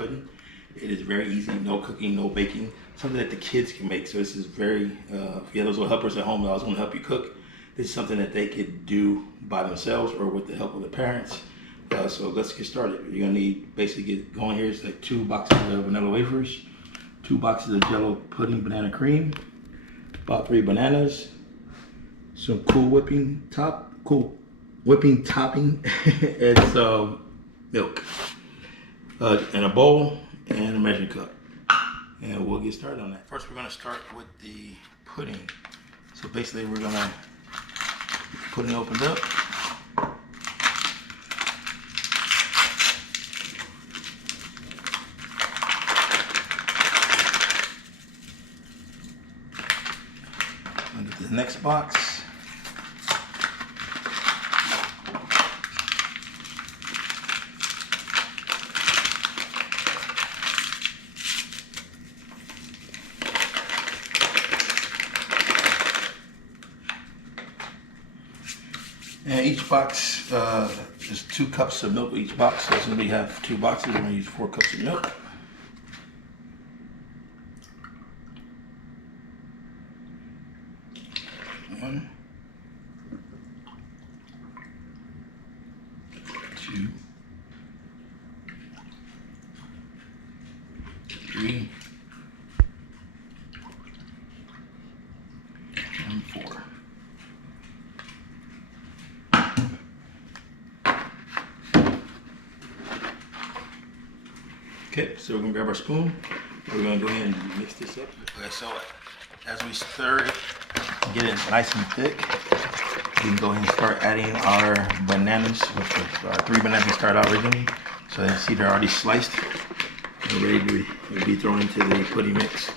pudding. It is very easy, no cooking, no baking, something that the kids can make. So this is very, if you have those little helpers at home that always want to help you cook, this is something that they could do by themselves or with the help of the parents. So let's get started. You're gonna need, basically get going here, it's like 2 boxes of vanilla wafers, 2 boxes of Jello pudding banana cream, about 3 bananas, some cool whipping topping, and some milk, and a bowl and a measuring cup. And we'll get started on that. First, we're gonna start with the pudding. So basically, we're gonna pudding opened up. I'll get the next box. And each box is 2 cups of milk each box. So since we have 2 boxes, we're gonna use 4 cups of milk. One, 2, 3, and 4. Okay, so we're gonna grab our spoon. We're gonna go ahead and mix this up. Okay, so as we stir it, get it nice and thick, we can go ahead and start adding our bananas, which our 3 bananas we started out originally. So you see they're already sliced and ready to be thrown into the pudding mix.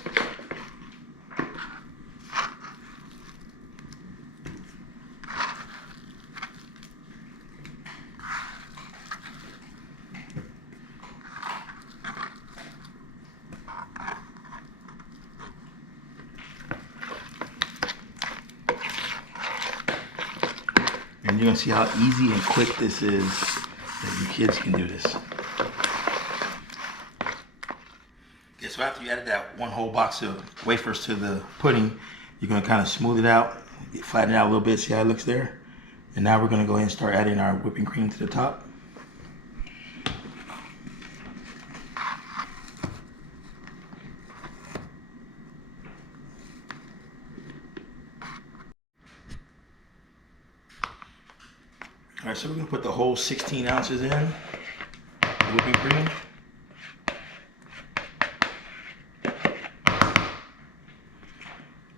And you're gonna see how easy and quick this is, that your kids can do this. Okay, so after you added that 1 whole box of wafers to the pudding, you're gonna kind of smooth it out, flatten it out a little bit, see how it looks there? And now we're gonna go ahead and start adding our whipping cream to the top. All right, so we're gonna put the whole 16 ounces in, whipping cream.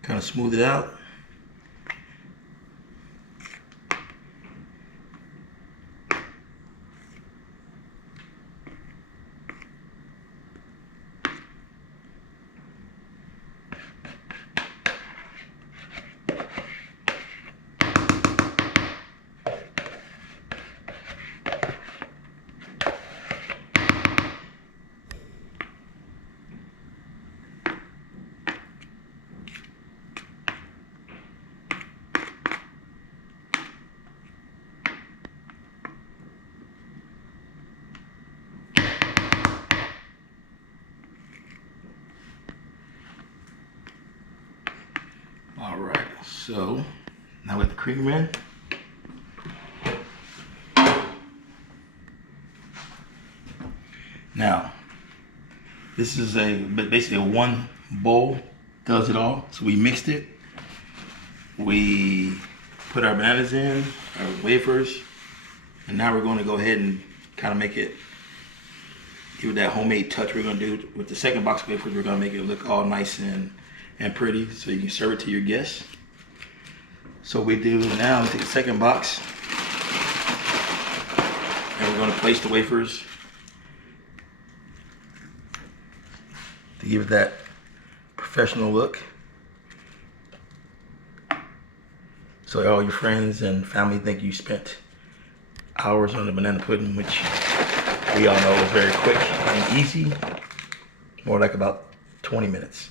Kind of smooth it out. All right, so now with the cream in, now this is basically a 1 bowl does it all. So we mixed it, we put our bananas in, our wafers, and now we're going to go ahead and kind of make it, give it that homemade touch. We're going to do with the second box of wafers. We're going to make it look all nice and pretty, so you can serve it to your guests. So we do now, we take the second box, and we're going to place the wafers to give it that professional look. So all your friends and family think you spent hours on the banana pudding, which we all know is very quick and easy, more like about 20 minutes.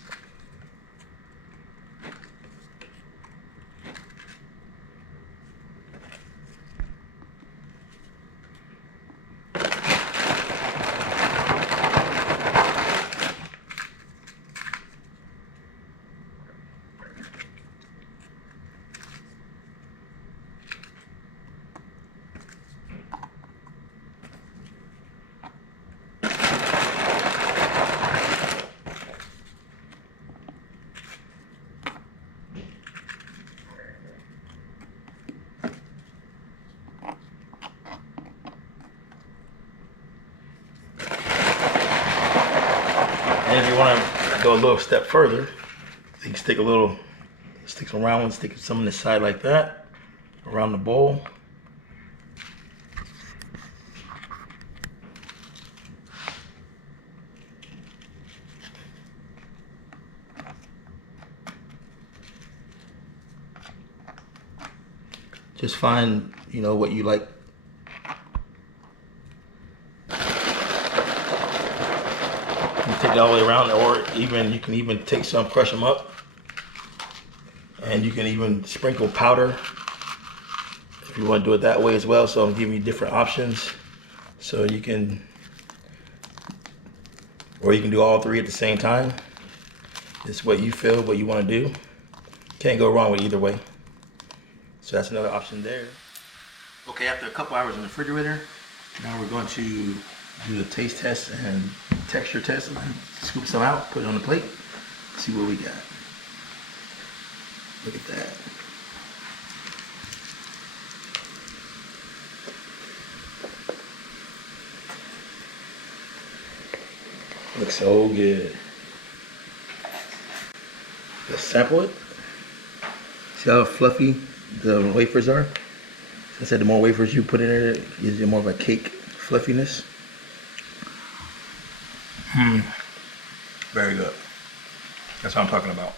go a little step further, you can stick some round ones, stick some on the side like that, around the bowl. Just find, what you like. You take it all the way around, or even you can even take some, crush them up, and you can even sprinkle powder if you want to do it that way as well. So I'm giving you different options, so you can, or you can do all three at the same time. It's what you feel, what you want to do. Can't go wrong with either way. So that's another option there. Okay, after a couple hours in the refrigerator, now we're going to do the taste test and texture test. Scoop some out, put it on the plate, see what we got. Look at that. Looks so good. Let's sample it. See how fluffy the wafers are? I said the more wafers you put in there, it gives you more of a cake fluffiness. Very good. That's what I'm talking about.